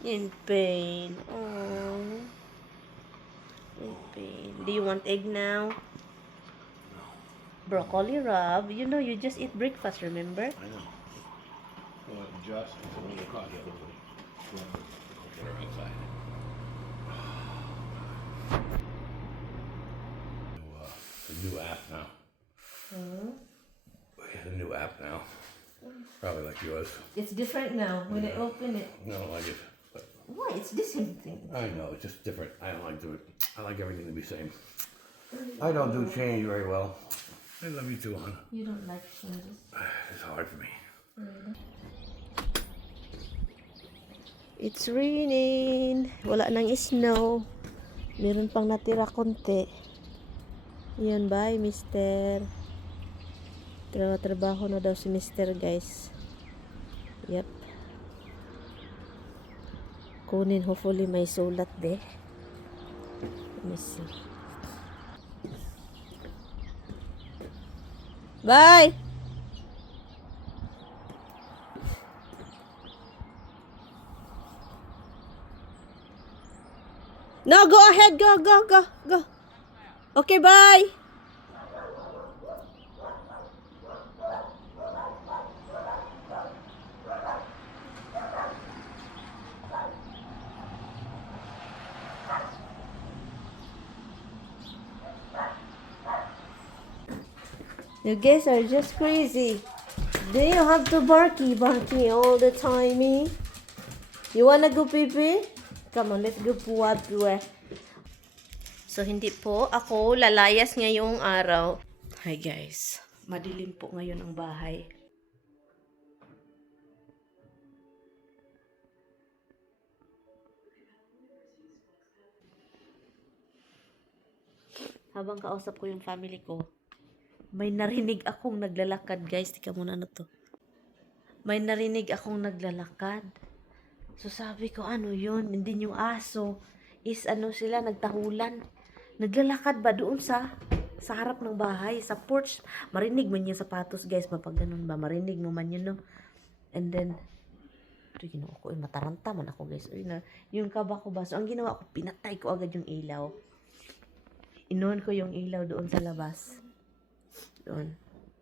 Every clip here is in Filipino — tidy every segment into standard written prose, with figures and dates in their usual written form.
In pain. Oh, in pain. Do you want egg now? Broccoli, Rob. You know, you just eat breakfast, remember? I know. Well, just it's a little coffee, a little bit. Whatever outside. A new app now. We have a new app now. Probably like yours. It's different now when I open it. I don't like it. But Why? It's the same thing. I know, it's just different. I don't like do it. I like everything to be same. I don't do change very well. I love you too, hon. You don't like changes. It's hard for me. It's raining. Wala nang snow. Meron pang natira konti. Yan, bye, mister. Trabaho na daw si mister, guys. Yep. Kunin, hopefully may sulat de. Let me see. Bye! No, go ahead. Go. Okay, bye. You guys are just crazy. Do you have to barky all the time, eh? You wanna go pee? Come on, let's go puwad. So, hindi po ako lalayas ngayong araw. Hi guys, madilim po ngayon ang bahay. Habang kausap ko yung family ko, may narinig akong naglalakad guys. Tika muna na to. May narinig akong naglalakad. So sabi ko, ano yun? Hindi yung aso. Is ano sila, nagtahulan. Naglalakad ba doon sa harap ng bahay, sa porch. Marinig mo yung sapatos guys, mapag ganun ba? Marinig mo man yun, no? And then, ito ginawa ko, mataranta man ako guys. Yung kaba ko ba? So ang ginawa ko, pinatay ko agad yung ilaw. Inuon ko yung ilaw doon sa labas. Doon.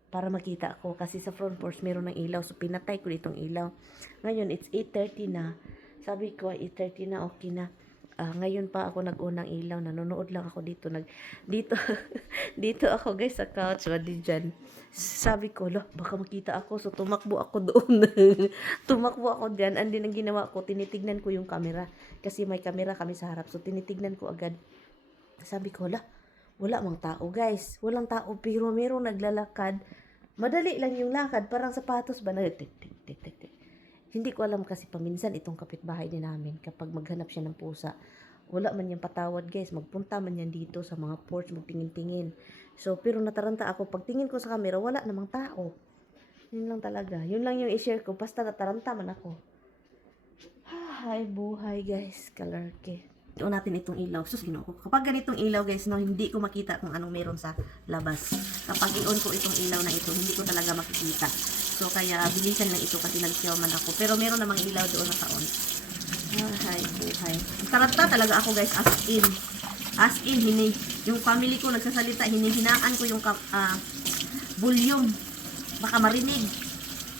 Para makita ako. Kasi sa front porch, meron ng ilaw. So, pinatay ko ditong ilaw. Ngayon, it's 8:30 na. Sabi ko, 8:30 na, okay na. Ngayon pa ako nag-unang ilaw. Nanonood lang ako dito. Dito, dito ako guys sa couch. Wadi dyan. Sabi ko, baka makita ako. So, tumakbo ako doon. Tumakbo ako dyan. And then, ang ginawa ko, tinitignan ko yung camera. Kasi may camera kami sa harap. So, tinitignan ko agad. Sabi ko, wala mang tao guys. Walang tao pero merong naglalakad. Madali lang yung lakad, parang sapatos ba na tik. Hindi ko alam kasi paminsan itong kapitbahay din namin kapag maghanap siya ng pusa. Wala man yung patawad guys, magpunta man yan dito sa mga porch, magtingin-tingin. So, pero nataranta ako, pagtingin ko sa camera, wala namang tao. Yun lang talaga. Yun lang yung i-share ko, basta nataranta man ako. Ay, buhay guys, kalarke. Doon natin itong ilaw. Sus, ko. Kapag ganitong ilaw guys, no, hindi ko makita kung anong meron sa labas. Kapag i-on ko itong ilaw na ito, hindi ko talaga makikita. So, kaya bilisan lang ito kasi nagsiyaw man ako. Pero meron namang ilaw doon na taon. Ay, buhay. Taranta talaga ako guys, as in. As in, yung family ko nagsasalita, hinihinaan ko yung volume. Baka marinig.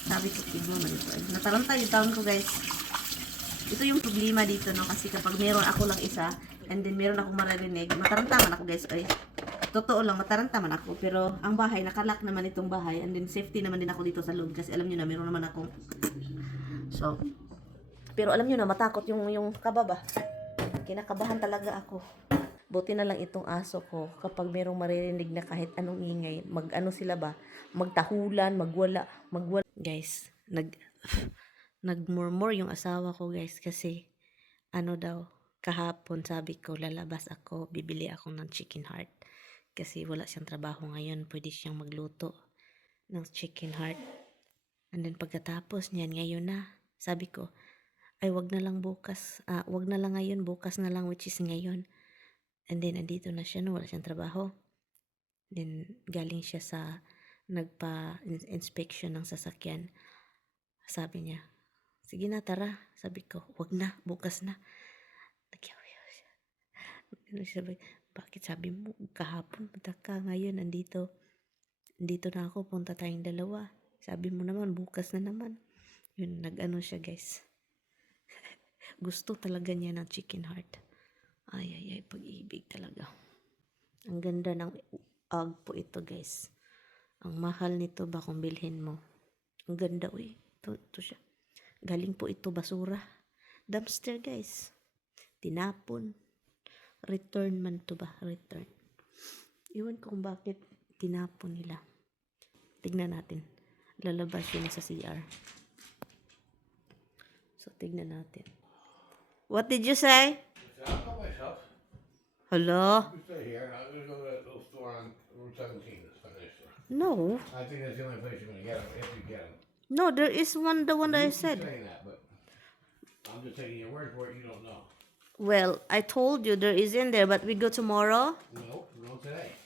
Sabi ko, tignan mo ito. Nataranta yung taon ko guys. Ito yung problema dito, no? Kasi kapag meron ako lang isa, and then meron akong maririnig, matarantaman ako, guys. Ay, totoo lang, matarantaman ako. Pero, ang bahay, nakalock naman itong bahay. And then, safety naman din ako dito sa loob. Kasi alam nyo na, meron naman akong... So, pero alam nyo na, matakot yung kababa. Kinakabahan talaga ako. Buti na lang itong aso ko. Kapag merong maririnig na kahit anong ingay, mag-ano sila ba? Magtahulan, magwala. Guys, nagmurmur yung asawa ko guys kasi ano daw kahapon sabi ko lalabas ako, bibili ako ng chicken heart kasi wala siyang trabaho ngayon, pwede siyang magluto ng chicken heart. And then pagkatapos niyan, ngayon na sabi ko ay wag na lang bukas, wag na lang ngayon, bukas na lang, which is ngayon. And then andito na siya, no, wala siyang trabaho. Then galing siya sa nagpa inspection ng sasakyan. Sige na, tara. Sabi ko, wag na, bukas na. Nagyaw-yaw siya. Ano siya, bakit sabi mo, kahapon, punta ka, ngayon, nandito na ako, punta tayong dalawa. Sabi mo naman, bukas na naman. Yun, nag-ano siya, guys. Gusto talaga niya ng chicken heart. Ay, pag-ibig talaga. Ang ganda ng UGG po ito, guys. Ang mahal nito ba kung bilhin mo? Ang ganda, uy. Ito siya. Galing po ito basura. Dumpster, guys. Tinapon. Return man to ba? Return. Iwan ko kung bakit tinapon nila. Tignan natin. Lalabas yun sa CR. So, tignan natin. What did you say? I'll go myself. Hello? You stay here. I'm going to go to that little store on Route 17. That's my next store. No. I think that's the only place you're going to get them, if you get them. No, there is one, the one that I You keep said. saying that, but I'm just taking your word for it. You don't know. Well, I told you there is in there, but we go tomorrow. No, we're going today.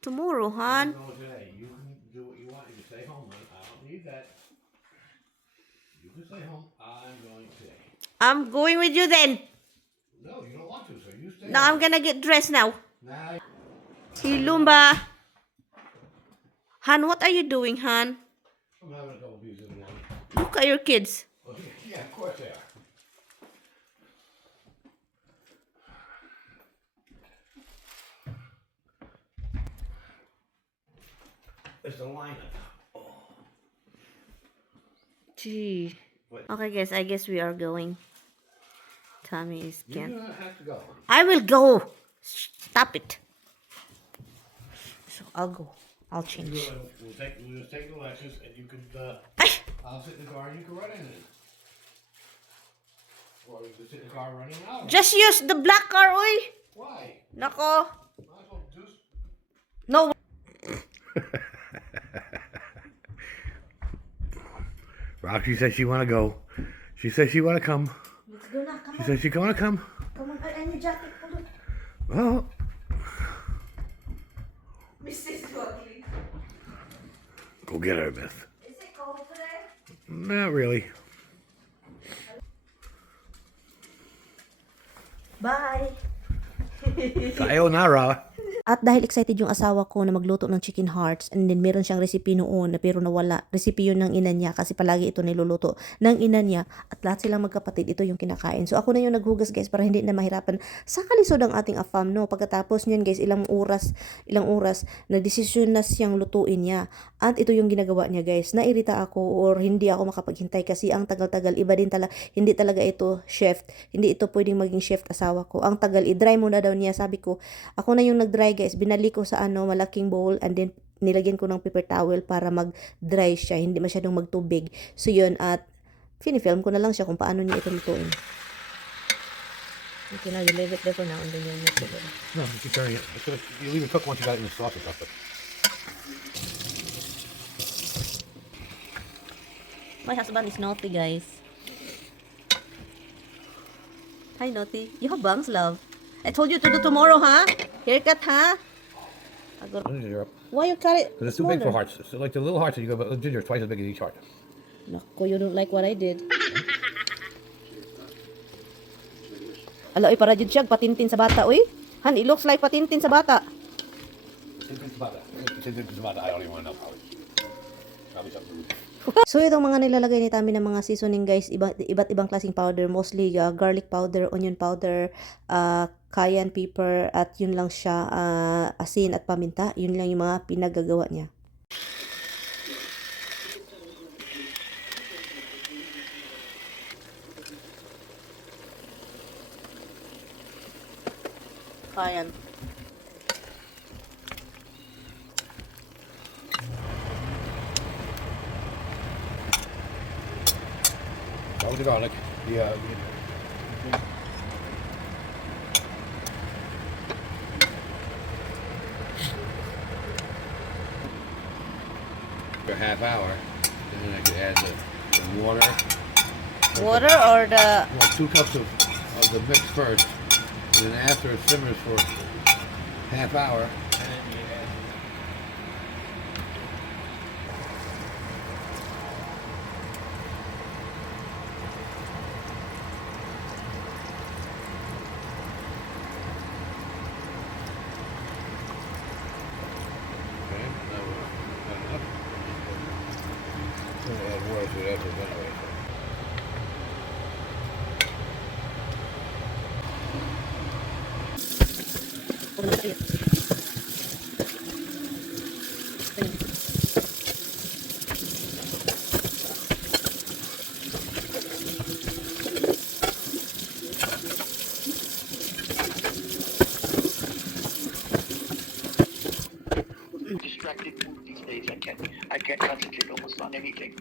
Tomorrow, We're hon. going today. You can do what you want. You can stay home, hon. I don't need that. You can stay home. I'm going today. I'm going with you then. No, you don't want to, so you stay Now I'm home. gonna get dressed now. Nah, Hey, Lumba. Han, what are you doing, Han? I'm having a couple pieces in the morning. Look at your kids. Yeah, of course they are. It's the lineup. Gee. What? Okay, guys, I guess we are going. Tommy is You can't. do not have to go. I will go. Stop it. So I'll go. I'll change. We'll just take the lectures and you can, Ay! I'll sit in the car and you can run in it. Or you can sit in the car running out. Just use the black car, oy. Why? Nako. Might as well do No. Roxy says she want to go. She says she want to come. Let's go now. Come She on. says she want to come. Come on. I need jacket. Hold on. Oh, Mrs. Joaquin. go get her, Beth. Is it cold today? Not really. Bye. Sayonara. At dahil excited yung asawa ko na magluto ng chicken hearts, and then meron siyang recipe noon na pero nawala. Recipe yun ng ina niya kasi palagi ito niluluto ng ina niya at lahat silang magkapatid ito yung kinakain. So ako na yung naghugas, guys, para hindi na mahirapan sa kalisod ang ating afam, no. Pagkatapos niyan, guys, ilang oras na desisyon na siyang lutuin niya. At ito yung ginagawa niya, guys. Nairita ako or hindi ako makapaghintay kasi ang tagal-tagal. Iba din talaga, hindi talaga ito chef. Hindi ito pwedeng maging chef asawa ko. Ang tagal, i-dry muna daw niya. Sabi ko, ako na yung nag-dry, guys. Binali ko sa malaking bowl and then nilagyan ko ng paper towel para mag-dry siya. Hindi masyadong magtubig. So yun, at film ko na lang siya kung paano niya ito lutuin. Okay, now you leave it there for now and then you'll mix it with it. No, you keep turning it. You leave it cook once you got it in the sauce and stuff. But My husband is naughty, guys. Hi, naughty. You have bangs, love. I told you to do tomorrow, huh? Haircut, huh? Why you cut it? Because it's too big for hearts. So like the little hearts that you go, but ginger is twice as big as each heart. Naku, you don't like what I did. Ala, para jud siya patintin sa bata, uy. Han, it looks like patintin sa bata. I don't even want to know. Probably something. So itong mga nilalagay ni Tami ng mga seasoning, guys, iba't ibang klaseng powder, mostly garlic powder, onion powder, cayenne pepper, at yun lang siya, asin at paminta. Yun lang yung mga pinagagawa niya. Cayenne. All the garlic. Yeah. For a half hour, and then I could add the water. Water or the... Well, 2 cups of the mix first, and then after it simmers for half hour, and then you add Distracted these days. I can't concentrate almost on anything.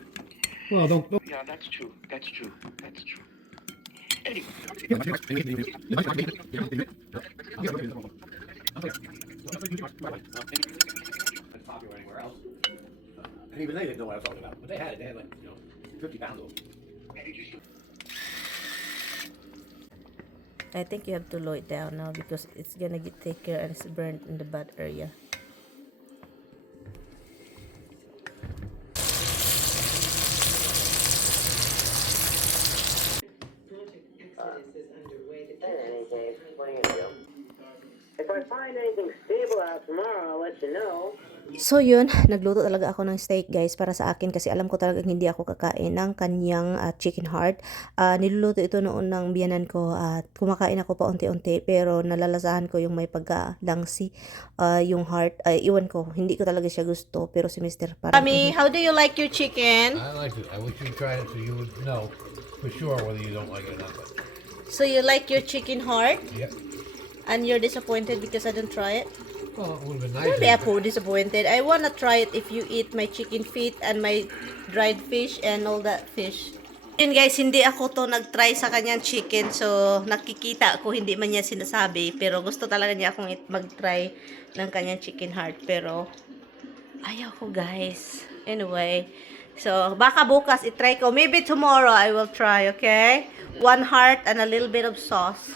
Well, don't. Yeah, that's true. That's true. That's true. Anyway, Popular anywhere else. And even they didn't know what I was talking about. But they had it. They had like, 50 pounds of it. I think you have to low it down now because it's gonna get thicker and it's burnt in the bad area. If I find anything stable out tomorrow, I'll let you know. So yun, nagluto talaga ako ng steak guys para sa akin kasi alam ko talagang hindi ako kakain ng kanyang chicken heart. Niluluto ito noon ng biyanan ko at kumakain ako pa unti-unti pero nalalasahan ko yung may pagkalangsi yung heart. Iwan ko, hindi ko talaga siya gusto pero si Mr. parang... Mami, how do you like your chicken? I like it. I wish you tried it so you would know for sure whether you don't like it or not. So you like your chicken heart? Yep. And you're disappointed because I don't try it? Well, it would have been nice. Maybe ako disappointed. I wanna try it if you eat my chicken feet and my dried fish and all that fish. Yun guys, hindi ako to nag-try sa kanyang chicken. So, nakikita ko hindi man niya sinasabi. Pero gusto talaga niya akong mag-try ng kanyang chicken heart. Pero, ayaw ko guys. Anyway, so, baka bukas itry ko. Maybe tomorrow I will try, okay? One heart and a little bit of sauce.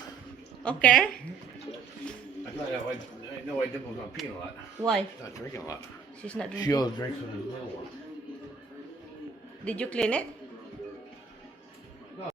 Okay? I know I Dimple's not peeing a lot. Why? Not drinking a lot. She's not She drinking. always drinks in a little one. Did you clean it?